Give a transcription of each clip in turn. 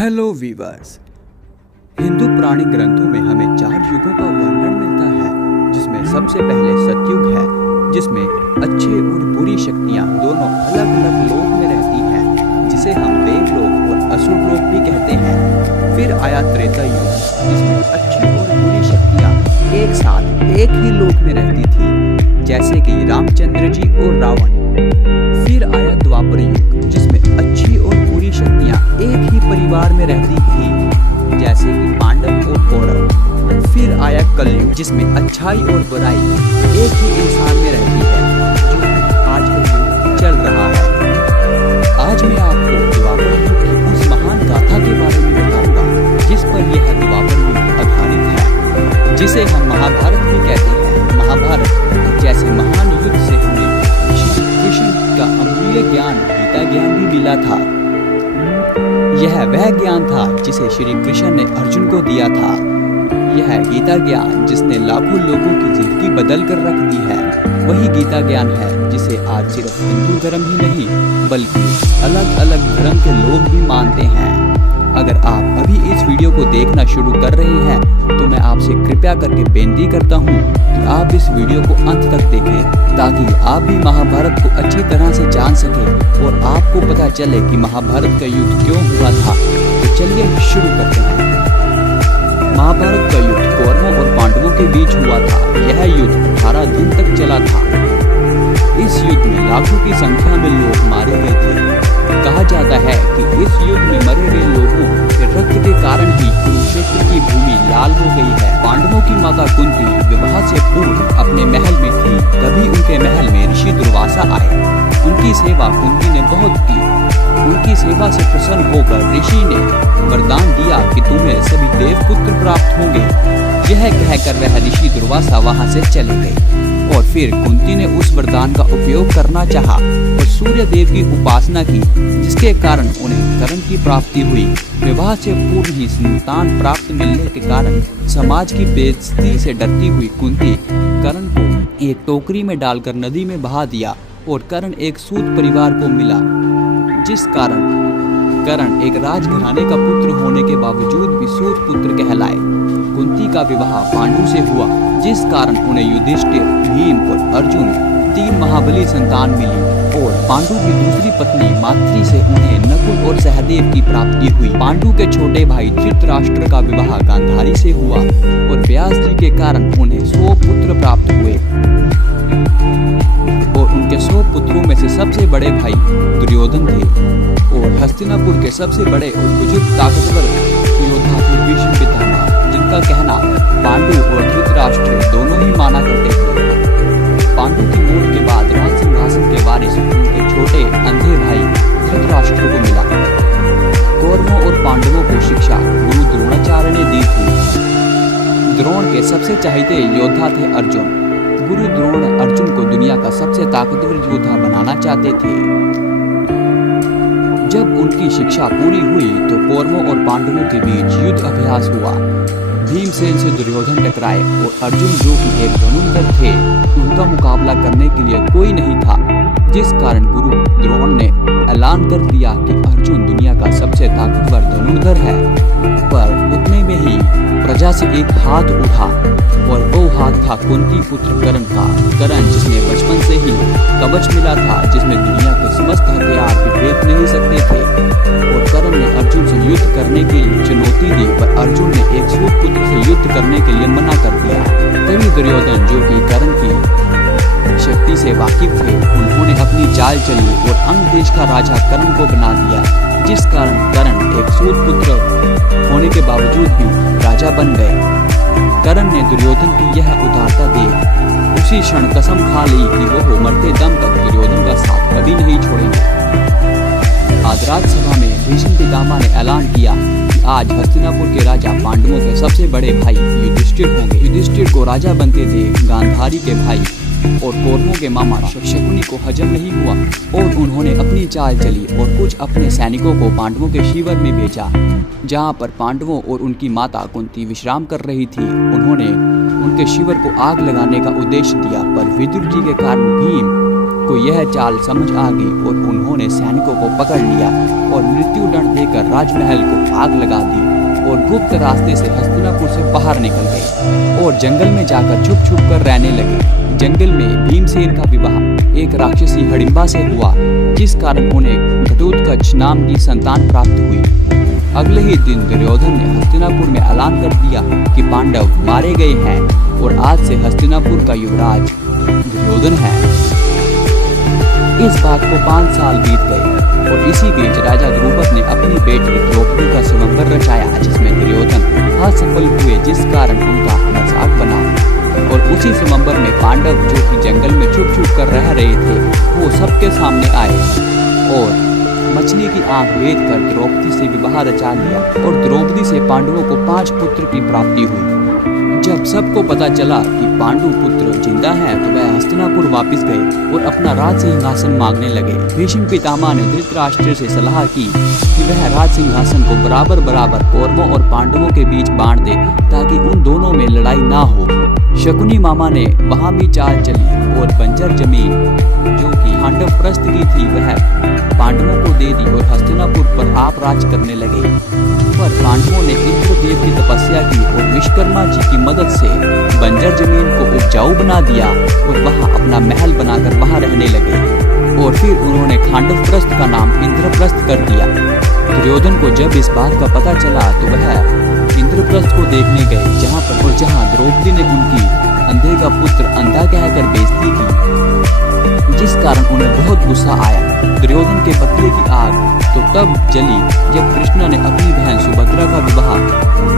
Hello viewers. Hindu पुराणिक ग्रंथों में हमें 4 युगों का वर्णन मिलता है, जिसमें सबसे पहले सतयुग है, जिसमें अच्छे और बुरी शक्तियां दोनों अलग अलग लोक में रहती हैं, जिसे हम देवलोक और असुर लोक भी कहते हैं। फिर आया त्रेता युग, जिसमें अच्छी और बुरी शक्तियां एक साथ एक ही लोक में रहती थी, जैसे कि रामचंद्र जी और रावण। फिर आया द्वापर युग, जिसमें अच्छी और बुरी शक्तियां एक ही परिवार में रहती थी, जैसे कि पांडव और कौरव। फिर आया कलयुग, जिसमें अच्छाई और बुराई एक ही इंसान में रहती है, जो आज का युग चल रहा है। आज मैं आपको द्वापर युग की उस महान गाथा के बारे में बताऊंगा, जिस पर यह द्वापर युग आधारित है, जिसे हम महाभारत भी कहते हैं। महाभारत जैसे महान युद्ध से हमें श्री कृष्ण का अमूल्य ज्ञान, गीता ज्ञान भी मिला था। यह वह ज्ञान था जिसे श्री कृष्ण ने अर्जुन को दिया था। यह गीता ज्ञान जिसने लाखों लोगों की जिंदगी बदल कर रख दी है, वही गीता ज्ञान है जिसे आज सिर्फ हिंदू धर्म ही नहीं बल्कि अलग अलग धर्म के लोग भी मानते हैं। अगर आप अभी इस वीडियो को देखना शुरू कर रहे हैं तो मैं आपसे कृपया करके बेनती करता हूँ कि आप इस वीडियो को अंत तक देखें, ताकि आप भी महाभारत को अच्छी तरह से जान सकें और आपको पता चले कि महाभारत का युद्ध क्यों हुआ था। तो चलिए शुरू करते हैं। महाभारत का युद्ध कौरवों और पांडवों के बीच हुआ था। यह युद्ध 18 दिन तक चला था। इस युद्ध में लाखों की संख्या में लोग मारे गए थे। कहा जाता है कि इस युद्ध में मरे गए लोगों के रक्त के कारण ही कुरुक्षेत्र की भूमि लाल हो गई है। पांडवों की माता कुंती विवाह से पूर्व अपने महल में थी। तभी उनके महल में ऋषि दुर्वासा आए। उनकी सेवा कुंती ने बहुत की। उनकी सेवा से प्रसन्न होकर ऋषि ने वरदान दिया कि तुम्हें सभी देवपुत्र प्राप्त होंगे। यह कहकर वह ऋषि दुर्वासा वहां से चले गए और फिर कुंती ने उस वरदान का उपयोग करना चाहा और सूर्य देव की उपासना की, जिसके कारण उन्हें कर्ण की प्राप्ति हुई। विवाह से पूर्व ही संतान प्राप्त मिलने के कारण समाज की बेइज्जती से डरती हुई कुंती कर्ण को एक टोकरी में डालकर नदी में बहा दिया और कर्ण एक सूत परिवार को मिला, जिस कारण कर्ण एक राजघराने का पुत्र होने के बावजूद भी सूत पुत्र कहलाए। कुंती का विवाह पांडु से हुआ, जिस कारण उन्हें युधिष्ठिर, भीम और अर्जुन 3 महाबली संतान मिली और पांडु की दूसरी पत्नी माद्री से उन्हें नकुल और सहदेव की प्राप्ति हुई। पांडु के छोटे भाई धृतराष्ट्र का विवाह गांधारी से हुआ और व्यास जी के कारण उन्हें 100 पुत्र प्राप्त हुए और उनके 100 पुत्रों में से सबसे बड़े भाई दुर्योधन थे और हस्तिनापुर के सबसे बड़े और बुजुर्ग ताकतवर योद्धा थे भीष्म पितामह, जिनका कहना पांडु और धृतराष्ट्र दोनों ही माना करते थे। पांडु की मौत के बाद राज सिंहासन के वारिस उनके छोटे अंधे भाई धृतराष्ट्र को मिला। कौरवों और पांडवों को शिक्षा गुरु द्रोणाचार्य ने दी थी। द्रोण के सबसे चाहते योद्धा थे अर्जुन। गुरु द्रोण अर्जुन को दुनिया का सबसे ताकतवर योद्धा बनाना चाहते थे। जब उनकी शिक्षा पूरी हुई तो कौरवों और पांडवों के बीच युद्ध अभ्यास हुआ। भीमसेन से दुर्योधन टकराए और अर्जुन, जो कि एक धनुर्धर थे, उनका मुकाबला करने के लिए कोई नहीं था, जिस कारण गुरु द्रोण ने ऐलान कर दिया कि अर्जुन दुनिया का सबसे ताकतवर धनुर्धर है। पर उतने में ही प्रजा से एक हाथ उठा और वो हाथ था कुंती पुत्र कर्ण का। कर्ण जिसने बचपन से ही कवच मिला था, जिसमें दुनिया के समस्त हथियार भी भेद नहीं सकते थे, और कर्ण ने अर्जुन से युद्ध करने के लिए चुनौती दी, पर अर्जुन ने एक सूत पुत्र से युद्ध करने के लिए मना कर दिया। तभी दुर्योधन, जो कि कर्ण की शक्ति से वाकिफ थे, उन्होंने अपनी चाल चली और अंग देश का राजा कर्ण को बना दिया, जिस कारण कर्ण एक सूत पुत्र होने के बावजूद भी राजा बन गए। कर्ण ने दुर्योधन की यह उदारता देख उसी क्षण कसम खा ली कि वो मरते दम तक दुर्योधन का साथ कभी नहीं छोड़ेंगे। आज राजसभा में भीष्म पितामह ने ऐलान किया कि आज हस्तिनापुर के राजा पांडवों के सबसे बड़े भाई युधिष्ठिर होंगे। युधिष्ठिर को राजा बनते देख गांधारी के भाई और कौरवों के मामा शकुनी को हजम नहीं हुआ और उन्होंने अपनी चाल चली और कुछ अपने सैनिकों को पांडवों के शिविर में भेजा, जहां पर पांडवों और उनकी माता कुंती विश्राम कर रही थी। उन्होंने उनके शिविर को आग लगाने का उद्देश्य दिया, पर विदुर जी के कारण भीम को यह चाल समझ आ गई और उन्होंने सैनिकों को पकड़ लिया और मृत्यु दंड देकर राजमहल को आग लगा दी और गुप्त रास्ते से हस्तिनापुर से बाहर निकल गए और जंगल में जाकर छुप छुप कर रहने लगे। जंगल में भीमसेन का विवाह एक राक्षसी हडिम्बा से हुआ, जिस कारण उन्हें घटोत्कच नाम की संतान प्राप्त हुई। अगले ही दिन दुर्योधन ने हस्तिनापुर में ऐलान कर दिया कि पांडव मारे गए हैं और आज से हस्तिनापुर का युवराज दुर्योधन है। इस बात को 5 साल बीत गए और इसी बीच राजा द्रुपद ने अपनी बेटी द्रौपदी का स्वयंवर रचाया, जिसमें दुर्योधन असफल हुए, जिस कारण उनका मजाक बना। और उसी स्वयंवर में पांडव, जो कि जंगल में छुप छुप कर रह रहे थे, वो सबके सामने आए और मछली की आंख भेद कर द्रौपदी से विवाह रचा लिया और द्रौपदी से पांडवों को 5 पुत्र की प्राप्ति हुई। जब सबको पता चला कि पांडु पुत्र जिंदा है तो वह हस्तिनापुर वापस गए और अपना राज सिंहासन मांगने लगे। भीष्म पितामह ने धृतराष्ट्र से सलाह की कि वह राज सिंहासन को बराबर बराबर कौरवों और पांडवों के बीच बांट दे ताकि उन दोनों में लड़ाई ना हो। शकुनी मामा ने वहां भी चाल चली और बंजर जमीन जो कि पांडव प्रस्थ की थी वह पांडवों को दे दी और हस्तिनापुर पर आप राज करने लगे। पर पांडवों ने इंद्रदेव की तपस्या की और विश्वकर्मा जी की मदद से बंजर जमीन को उपजाऊ बना दिया और वहां अपना महल बनाकर वहां रहने लगे। और फिर उन्होंने खांडव प्रस्थ का नाम इंद्रप्रस्थ कर दिया। दुर्योधन को जब इस बात का पता चला तो वह इंद्रप्रस्थ को देखने गए, जहां द्रौपदी ने उनकी अंधे का पुत्र अंधा कहकर बेइज्जती की, जिस कारण उन्हें बहुत गुस्सा आया। दुर्योधन के बदले की आग तो तब जली जब कृष्ण ने अपनी बहन सुभद्रा का विवाह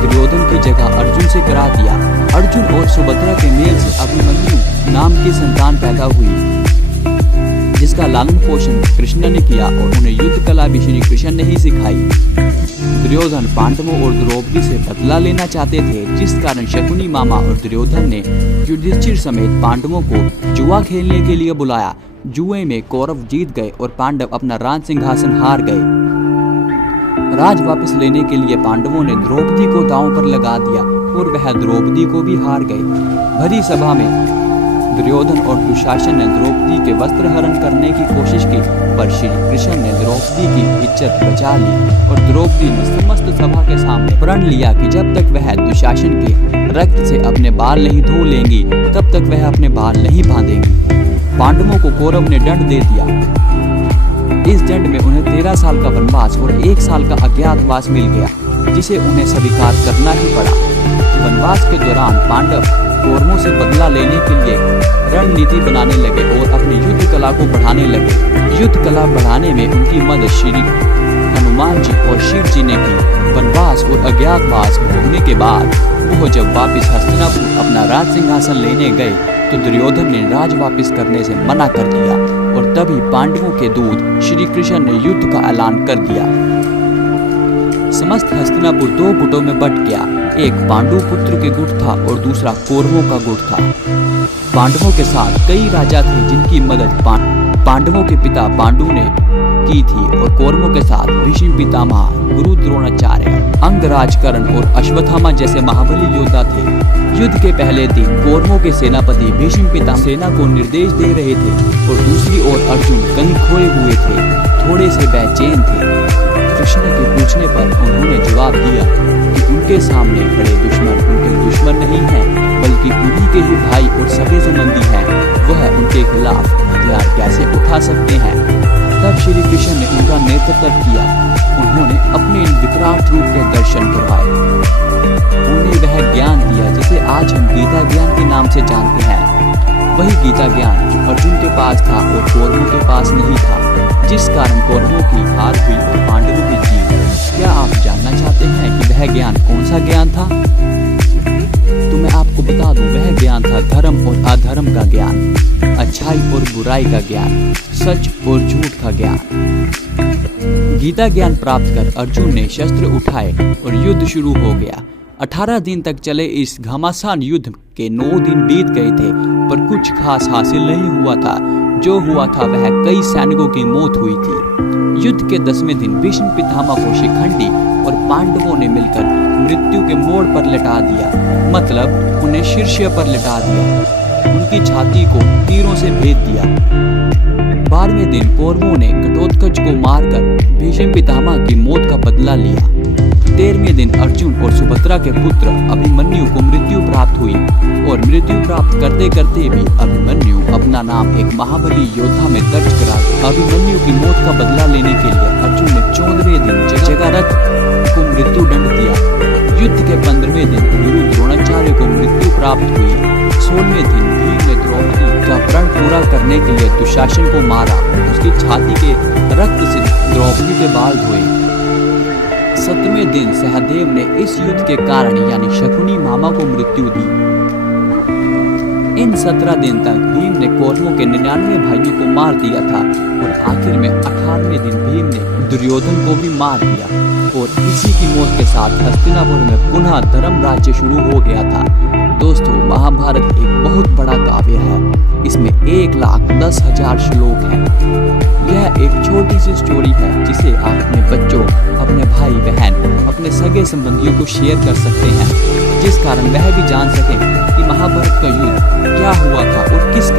दुर्योधन की जगह अर्जुन से करा दिया। अर्जुन और सुभद्रा के मेल से अभिमन्यु नाम की संतान पैदा हुई, जिसका लालन पोषण कृष्ण ने किया और उन्हें युद्ध कला भी श्री कृष्ण ने ही सिखाई। दुर्योधन पांडवों और द्रौपदी से बदला लेना चाहते थे, जिस कारण शकुनी मामा और दुर्योधन ने युधिष्ठिर समेत पांडवों को जुआ खेलने के लिए बुलाया। जुए में कौरव जीत गए और पांडव अपना राज सिंहासन हार गए। राज वापस लेने के लिए पांडवों ने द्रौपदी को दांव पर लगा दिया और वह द्रौपदी को भी हार गए। भरी सभा में दुर्योधन और दुशासन ने द्रौपदी के वस्त्र हरण करने की कोशिश की, पर श्री कृष्ण ने द्रौपदी की इज्जत बचा ली और द्रौपदी ने समस्त सभा के सामने प्रण लिया कि जब तक वह दुशासन के रक्त से अपने बाल नहीं धो लेंगी तब तक वह अपने बाल नहीं बांधेंगी। पांडवों को कौरव ने दंड दे दिया। इस दंड में उन्हें 13 साल का वनवास और 1 साल का अज्ञातवास मिल गया, जिसे उन्हें स्वीकार करना ही पड़ा। वनवास के दौरान पांडव कौरवों से बदला लेने के लिए रणनीति बनाने लगे और अपनी युद्ध कला को बढ़ाने लगे। युद्ध कला बढ़ाने में उनकी मदद श्री हनुमान जी और शिव जी ने की। वनवास और अज्ञातवास भोगने के बाद वो जब वापस हस्तिनापुर अपना राज सिंहासन लेने गए तो दुर्योधन ने राज वापस करने से मना कर दिया और तभी पांडवों के दूत श्री कृष्ण ने युद्ध का ऐलान कर दिया। समस्त हस्तिनापुर 2 गुटों में बट गया। एक पांडु पुत्र के गुट था और दूसरा कौरवों का गुट था। पांडवों के साथ कई राजा थे जिनकी मदद पांडवों के पिता पांडु ने की थी और कौरवों के साथ भीष्म पितामह, गुरु द्रोणाचार्य, अंगराजकर्ण और अश्वत्थामा जैसे महाबली योद्धा थे। युद्ध के पहले दिन कौरवों के सेनापति भीष्म पितामह सेना को निर्देश दे रहे थे और दूसरी ओर अर्जुन कहीं खोए हुए थे, थोड़े से बेचैन थे। कृष्ण के पूछने पर उन्होंने जवाब दिया कि उनके सामने खड़े दुश्मन उनके दुश्मन नहीं हैं, बल्कि उन्हीं के ही भाई और सगे संबंधी हैं। वह उनके खिलाफ हथियार कैसे उठा सकते हैं? तब श्री कृष्ण ने उनका नेतृत्व किया। उन्होंने अपने विकराल रूप के दर्शन करवाए, उन्हें वह ज्ञान दिया जिसे आज हम गीता ज्ञान के नाम से जानते हैं। वही गीता ज्ञान जो अर्जुन के पास था और कौरवों के पास नहीं था, जिस कारण कौरवों की हार हुई और पांडवों की जीत। क्या आप जानना चाहते हैं कि वह ज्ञान कौन सा ज्ञान था? तो मैं आपको बता दूं, वह ज्ञान था धर्म और अधर्म का ज्ञान, अच्छाई और बुराई का ज्ञान, सच और झूठ का ज्ञान। गीता ज्ञान प्राप्त कर अर्जुन ने शस्त्र उठाए और युद्ध शुरू हो गया। 18 दिन तक चले इस घमासान युद्ध के 9 दिन बीत गए थे, पर कुछ खास हासिल नहीं हुआ था। जो हुआ था वह कई सैनिकों की मौत हुई थी। युद्ध के 10वें दिन भीष्म पितामह को शिखंडी और पांडवों ने मिलकर मृत्यु के मोड़ पर लटा दिया, मतलब उन्हें शीर्ष पर लटा दिया। उनकी छाती को तीरों से भेद दिया। 12वें दिन कौरवों ने घटोत्कच को मारकर भीष्म पितामह की मौत का बदला लिया। 13वें दिन अर्जुन और सुभद्रा के पुत्र अभिमन्यु को मृत्यु प्राप्त हुई और मृत्यु प्राप्त करते करते भी अभिमन्यु अपना नाम एक महाबली योद्धा में दर्ज करा। अभिमन्यु की मौत का बदला लेने के लिए अर्जुन ने 14वें दिन जगारथ को मृत्यु दंड दिया। युद्ध के 15वें दिन गुरु द्रोणाचार्य को मृत्यु प्राप्त हुई। 16वें दिन भीम ने द्रौपदी का प्रण पूरा करने के लिए दुशासन को मारा। उसकी छाती के रक्त से द्रौपदी के बाल धोए। 7वें दिन सहदेव ने इस युद्ध के कारण यानी शकुनी मामा को मृत्यु दी। इन 17 दिन तक भीम ने कौरवों के 99 भाइयों को मार दिया था और आखिर में 18वें दिन भीम ने दुर्योधन को भी मार दिया और इसी की मौत के साथ हस्तिनापुर में पुनः धर्म राज्य शुरू हो गया था। दोस्तों, महाभारत एक बहुत बड़ा काव्य है। इसमें 1,10,000 श्लोक हैं। यह एक छोटी सी स्टोरी है जिसे आप अपने बच्चों, अपने भाई बहन, अपने सगे संबंधियों को शेयर कर सकते हैं, जिस कारण वह भी जान सकें कि महाभारत का युद्ध क्या हुआ था और किस